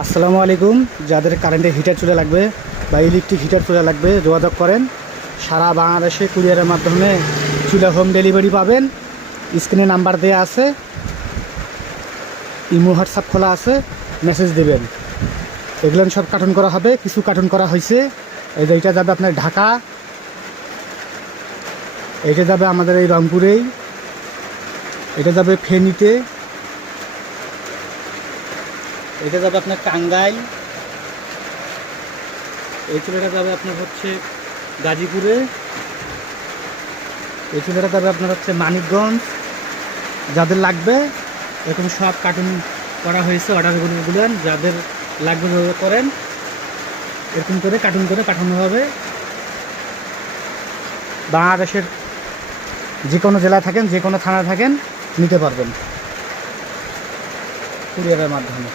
আসসালামু আলাইকুম। যাদের কারেন্টের হিটার চুলা লাগবে বা ইলেকট্রিক হিটার চুলা লাগবে যোগাযোগ করেন। সারা বাংলাদেশে কুরিয়ারের মাধ্যমে চুলা হোম ডেলিভারি পাবেন। স্ক্রিনে নাম্বার দেওয়া আছে, ইমো হোয়াটসঅ্যাপ খোলা আছে, মেসেজ দেবেন। এগুলো সব কার্টুন করা হবে, কিছু কার্টুন করা হয়েছে। এই যে এইটা যাবে আপনার ঢাকা, এইটা যাবে আমাদের এই রংপুরেই, এটা যাবে ফেনীতে, এটা যাবে আপনার টাঙ্গাইল, এই চুলাটা যাবে আপনার হচ্ছে গাজীপুরে, এই চুলাটা যাবে আপনার হচ্ছে মানিকগঞ্জ। যাদের লাগবে এরকম সব কার্টুন করা হয়েছে, অর্ডারগুলো দিলেন। যাদের লাগবে করেন, এরকম করে কার্টুন করে পাঠানো হবে। বাংলাদেশের যে কোনো জেলায় থাকেন, যে কোনো থানায় থাকেন, নিতে পারবেন কুরিয়ারের মাধ্যমে।